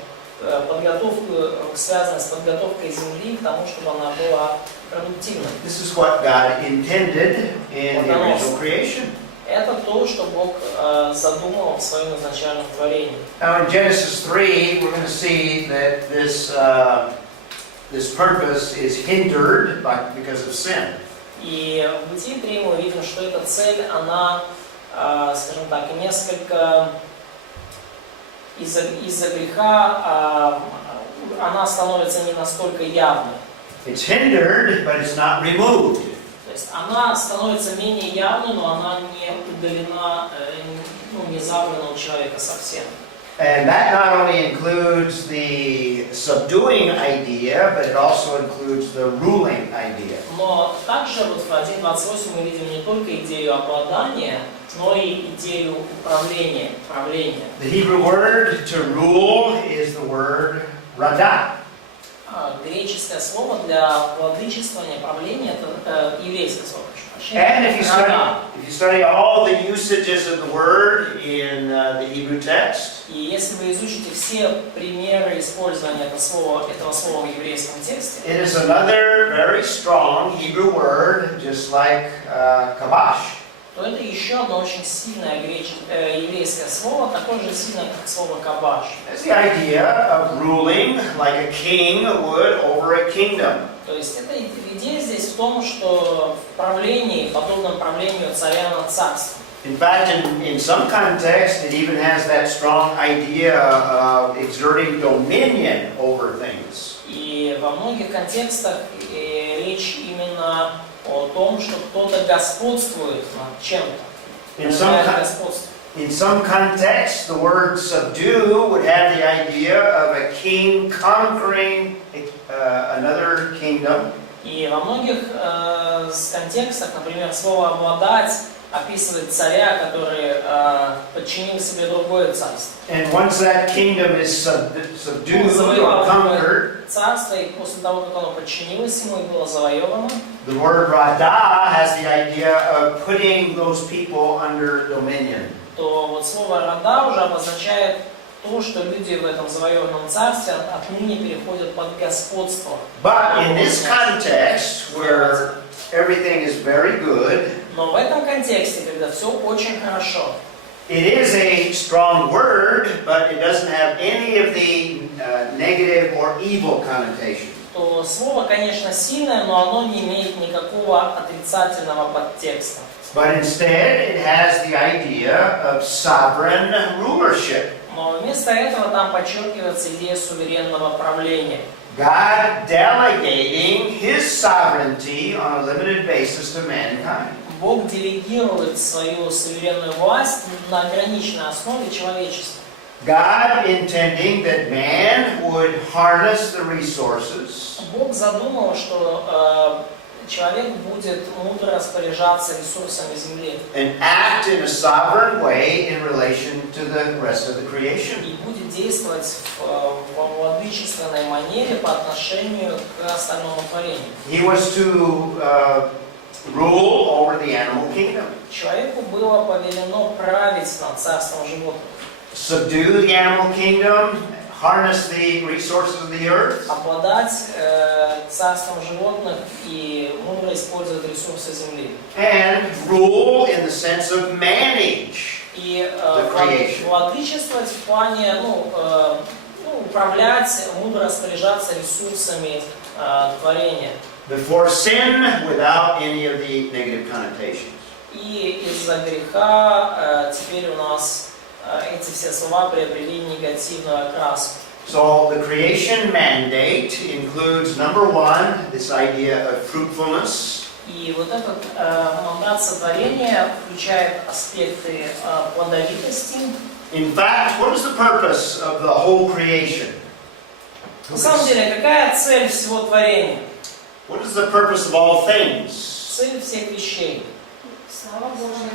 подготовку, связанную с подготовкой земли к тому, чтобы она была продуктивной. This is what God intended in the original creation. Это то, что Бог задумал в своем изначальном творении. Now in Genesis 3, we're going to see that this purpose is hindered because of sin. И в Бытии 3 мы видим, что эта цель, она, скажем так, несколько из-за греха она становится не настолько явной. It's hindered, but it's not removed. То есть она становится менее явной, но она не удалена, не забрана у человека совсем. And that not only includes the subduing idea, but it also includes the ruling idea. Но также вот в 1.28 мы видим не только идею обладания, но и идею управления, правления. The Hebrew word to rule is the word radah. Греческое слово для владычествования, правления, это еврейское слово. And if you study all the usages of the word in the Hebrew text, И если вы изучите все примеры использования этого слова в еврейском тексте, it is another very strong Hebrew word, just like kabash. то это еще одно очень сильное еврейское слово, такое же сильное, как слово «кабаш». It's the idea of ruling like a king would over a kingdom. То есть эта идея здесь в том, что в правлении, подобном правлению царя над царством. In fact, in some context, it even has that strong idea of exerting dominion over things. И во многих контекстах речь именно о том, что кто-то господствует над чем-то. In some context, the word subdue would have the idea of a king conquering another kingdom. И во многих контекстах, например, слово «обладать» описывает царя, который подчинил себе другое царство. And once that kingdom is subdued or conquered, царство, и после того, как оно подчинилось ему и было завоевано, the word rada has the idea of putting those people under dominion. То вот слово «рада» уже обозначает то, что люди в этом завоеванном царстве отныне переходят под господство. But in this context, where everything is very good, но в этом контексте, когда все очень хорошо, it is a strong word, but it doesn't have any of the negative or evil connotations. то слово, конечно, сильное, но оно не имеет никакого отрицательного подтекста. But instead, it has the idea of sovereign rulership. Но вместо этого там подчеркивается идея суверенного правления. God delegating His sovereignty on a limited basis to mankind. Бог делегирует свою суверенную власть на ограниченной основе человечеству. God intending that man would harness the resources. Бог задумал, что человек будет мудро распоряжаться ресурсами земли. And act in a sovereign way in relation to the rest of the creation. И будет действовать в владычественной манере по отношению к остальному творению. He was to rule over the animal kingdom. Человеку было повелено править над царством животных. Subdue the animal kingdom, harness the resources of the earth. Обладать царством животных и мудро использовать ресурсы земли. And rule in the sense of manage И the creation. владычествовать в плане, управлять, мудро распоряжаться ресурсами творения. Before sin, without any of the negative connotations. И из-за греха теперь у нас эти все слова приобрели негативную окраску. So the creation mandate includes, number one, this idea of fruitfulness. И вот этот мандат сотворения включает аспекты плодовитости. In fact, what is the purpose of the whole creation? На самом деле, какая цель всего творения? What is the purpose of all things? Цель всех вещей. Слава Божия.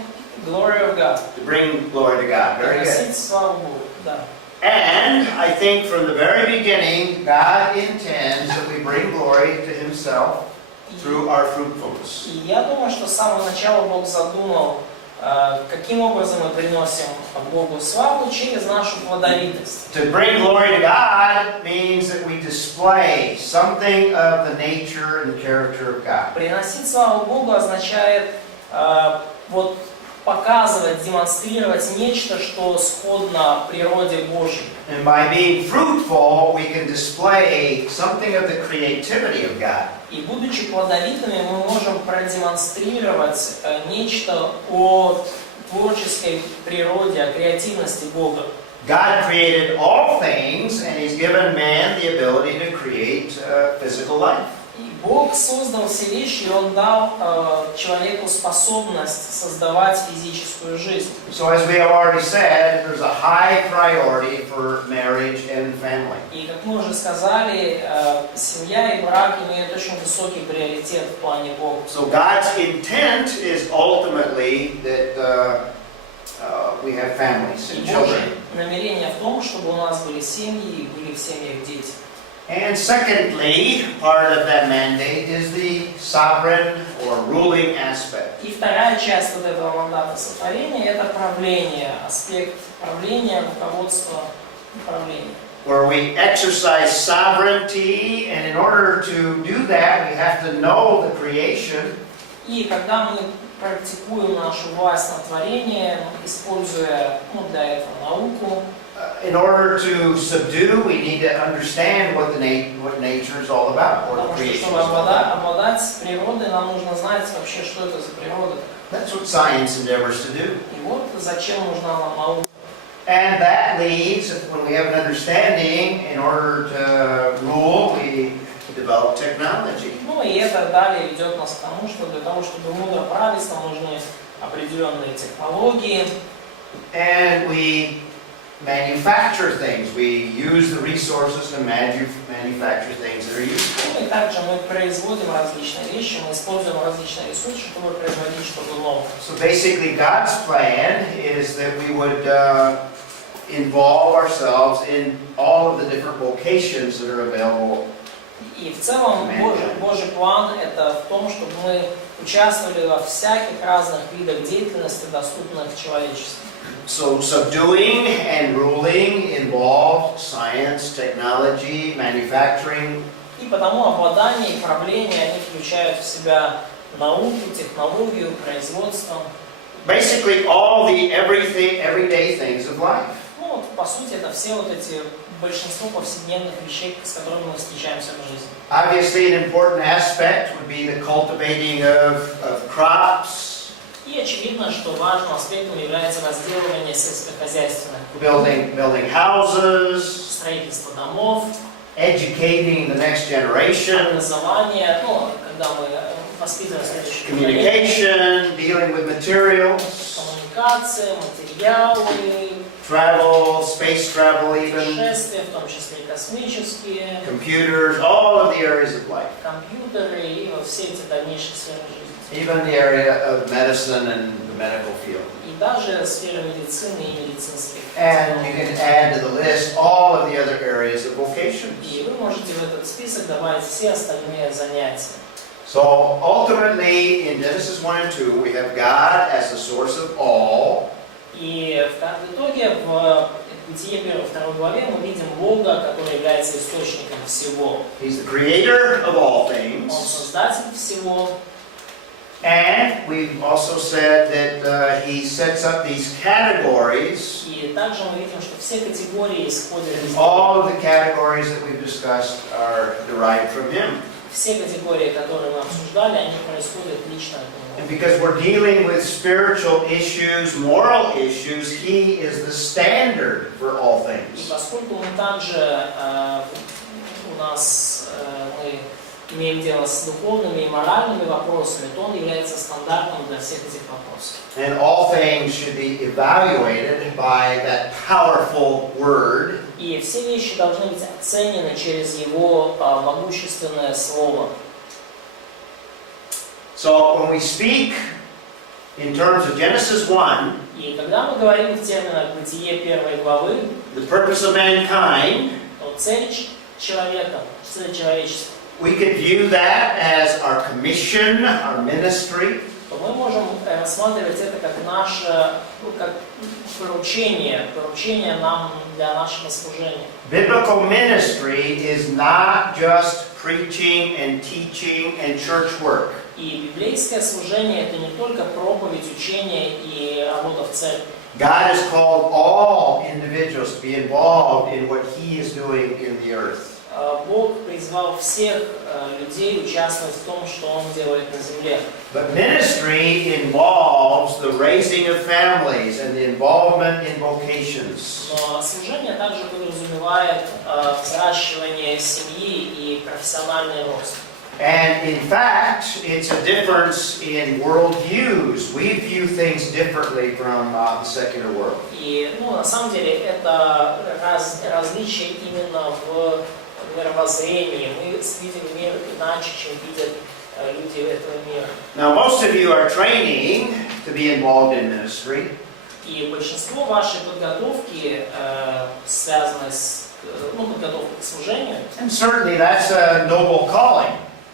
Glory of God. To bring glory to God. Very good. Приносить славу Богу. Да. And I think from the very beginning, God intends that we bring glory to Himself through our fruitfulness. И я думаю, что с самого начала Бог задумал, каким образом мы приносим Богу славу через нашу плодовитость. To bring glory to God means that we display something of the nature and character of God. Приносить славу Богу означает показывать, демонстрировать нечто, что сходно природе Божьей. And by being fruitful, we can display something of the creativity of God. И будучи плодовитыми, мы можем продемонстрировать нечто о творческой природе, о креативности Бога. God created all things, and He's given man the ability to create physical life. И Бог создал все вещи, и Он дал человеку способность создавать физическую жизнь. So as we have already said, there's a high priority for marriage and family. И как мы уже сказали, семья и брак имеют очень высокий приоритет в плане Бога. So God's intent is ultimately that we have families И and Божье children. намерение в том, чтобы у нас были семьи и были в семьях дети. And secondly, part of that mandate is the sovereign or ruling aspect. И вторая часть вот этого мандата сотворения – это правление, аспект правления, руководства, управления. Where we exercise sovereignty, and in order to do that, we have to know the creation. И когда мы практикуем нашу власть над творением, используя для этого науку, In order to subdue, we need to understand what nature is all about, what потому что, creation is чтобы all about. обладать природой, нам нужно знать вообще, что это за природа. That's what science endeavors to do. И вот зачем нужна нам наука. And that leads, when we have an understanding, in order to rule, we develop technology. Ну и это далее ведет нас к тому, что для того, чтобы мудро править, нам нужны определенные технологии. And we manufacture things. We use the resources to manufacture things that are useful. Ну и также мы производим различные вещи, мы используем различные ресурсы, чтобы производить что-то новое. So basically, God's plan is that we would involve ourselves in all of the different vocations that are available. И в целом Божий план это в том, чтобы мы участвовали во всяких разных видах деятельности, доступных человечеству. So subduing and ruling involve science, technology, manufacturing. И потому обладание и правление, они включают в себя науку, технологию, производство. Basically all the everyday things of life. Ну вот, по сути, это все вот эти большинство повседневных вещей, с которыми мы встречаемся в жизни. Obviously an important aspect would be the cultivating of crops. И очевидно, что важным аспектом является разделывание сельскохозяйственных Building houses, строительство домов, educating the next generation, образование, когда мы воспитываем следующее поколение, communication, dealing with materials, коммуникация, материалы, travel, space travel even, путешествия, в том числе и космические, computers, all of the areas of life. компьютеры и все эти дальнейшие сферы жизни. Even the area of medicine and the medical field. И даже сфера медицины и медицинских. And you can add to the list all of the other areas of vocations. И вы можете в этот список добавить все остальные занятия. So ultimately, in Genesis 1 and 2, we have God as the source of all. И в итоге в Бытие 1-2 главе мы видим Бога, который является источником всего. He's the creator of all Он things. создатель всего. And we've also said that He sets up these categories. И также мы видим, что все категории исходят из All Бога. of the categories that we've discussed are derived from Him. Все категории, которые мы обсуждали, они происходят лично от And Него. because we're dealing with spiritual issues, moral issues, He is the standard for all И things. поскольку мы также мы имеем дело с духовными и моральными вопросами, то он является стандартом для всех этих вопросов. And all things should be evaluated by that powerful word. И все вещи должны быть оценены через его могущественное слово. So when we speak in terms of Genesis 1, И когда мы говорим в терминах Бытие 1 главы, the purpose of mankind, то цель человека, цель человечества, we could view that as our commission, our ministry. то мы можем рассматривать это как наше как поручение нам для нашего служения. Biblical ministry is not just preaching and teaching and church work. И библейское служение это не только проповедь, учение и работа в церкви. God has called all individuals to be involved in what He is doing in the earth. Бог призвал всех людей участвовать в том, что Он делает на земле. But ministry involves the raising of families and the involvement in vocations. Но служение также подразумевает взращивание семьи и профессиональный рост. And in fact, it's a difference in worldviews. We view things differently from the secular world. И на самом деле это различие именно в мировоззрении. Мы видим мир иначе, чем видят люди этого мира. Now, most of you are training to be involved in ministry. И большинство вашей подготовки связано с подготовка к служению. And certainly that's a noble calling.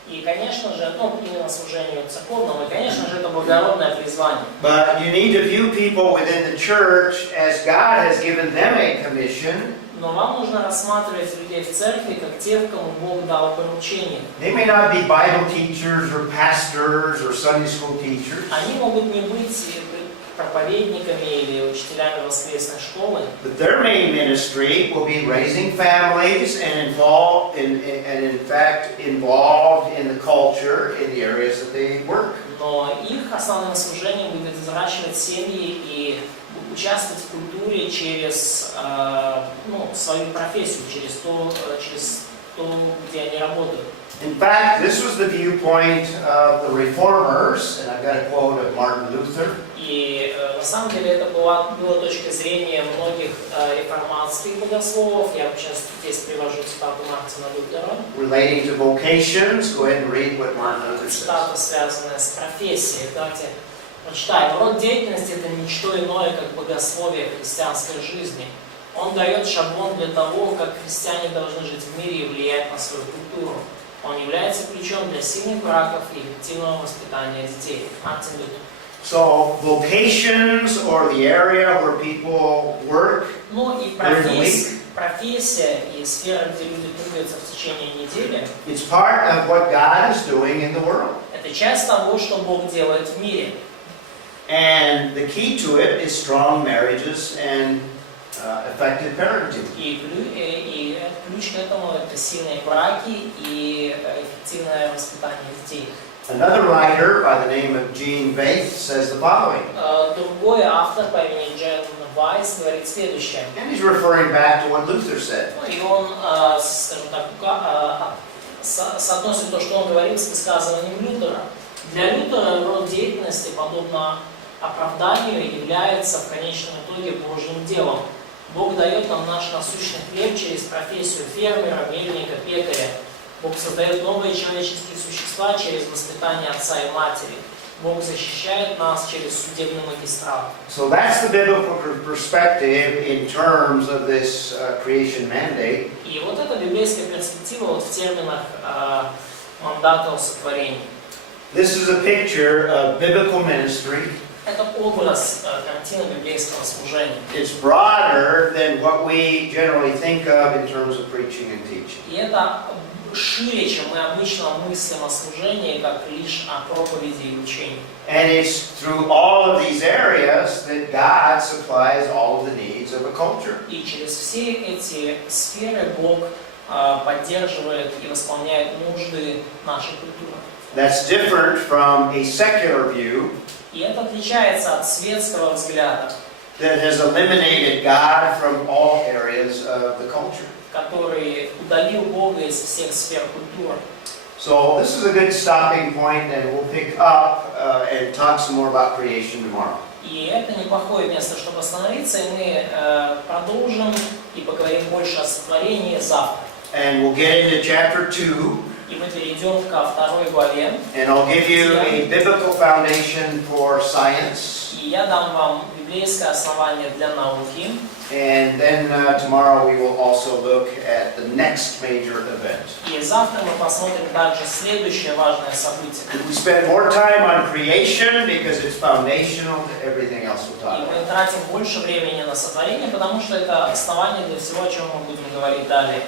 И, конечно же, именно служению церковному, и, конечно же, это благородное призвание. But you need to view people within the church as God has given them a commission. Но вам нужно рассматривать людей в церкви как тех, кому Бог дал поручение. They may not be Bible teachers or pastors or Sunday school teachers. Они могут не быть проповедниками или учителями воскресной школы. But their main ministry will be raising families and in fact involved in the culture in the areas that they work. Но их основным служением будет взращивать семьи и участвовать в культуре через свою профессию, через то, где они работают. In fact, this was the viewpoint of the reformers, and I've got a quote of Martin Luther. И на самом деле это была точка зрения многих реформатских богословов. Я сейчас здесь привожу цитату Мартина Лютера. Relating to vocations, go ahead and read what Martin Luther says. Цитата, связанная с профессией. Давайте прочитаем. Род деятельности – это ничто иное, как богословие христианской жизни. Он дает шаблон для того, как христиане должны жить в мире и влиять на свою культуру. Он является ключом для сильных браков и эффективного воспитания детей. Мартин Лютер. So, vocations or the area where people work И during the week, профессия и сфера, где люди двигаются в течение недели, it's part of what God is doing in the world. это часть того, что Бог делает в мире. And the key to it is strong marriages and effective parenting. И ключ к этому – это сильные браки и эффективное воспитание детей. Another writer by the name of Gene Bates says the following. Другой автор по имени Джен Вайс говорит следующее. And he's referring back to what Luther said. И он, скажем так, соотносит то, что он говорил, с высказыванием Лютера. Для Лютера род деятельности, подобно оправданию, является в конечном итоге Божьим делом. Бог дает нам наш насущный хлеб через профессию фермера, мельника, пекаря. Бог создает новые человеческие существа через воспитание отца и матери. Бог защищает нас через судебный магистрат. So that's the biblical perspective in terms of this creation mandate. И вот эта библейская перспектива в терминах мандата о сотворении. This is a picture of biblical ministry. Это образ картины библейского служения. It's broader than what we generally think of in terms of preaching and teaching. И это шире, чем мы обычно мыслим о служении, как лишь о проповеди и учении. And it's through all of these areas that God supplies all of the needs of a culture. И через все эти сферы Бог поддерживает и восполняет нужды нашей культуры. That's different from a secular view И это отличается от светского взгляда, that has eliminated God from all areas of the culture. который удалил Бога из всех сфер культуры. So this is a good stopping point, and we'll pick up and talk some more about creation tomorrow. И это неплохое место, чтобы остановиться, и мы продолжим и поговорим больше о сотворении завтра. And we'll get into chapter 2. И мы перейдем ко второй главе. And I'll give you a biblical foundation for science. И я дам вам библейское основание для науки. And then tomorrow we will also look at the next major event. И завтра мы посмотрим также следующее важное событие. We spend more time on creation because it's foundational to everything else we'll talk И мы about. тратим больше времени на сотворение, потому что это основание для всего, о чем мы будем говорить далее.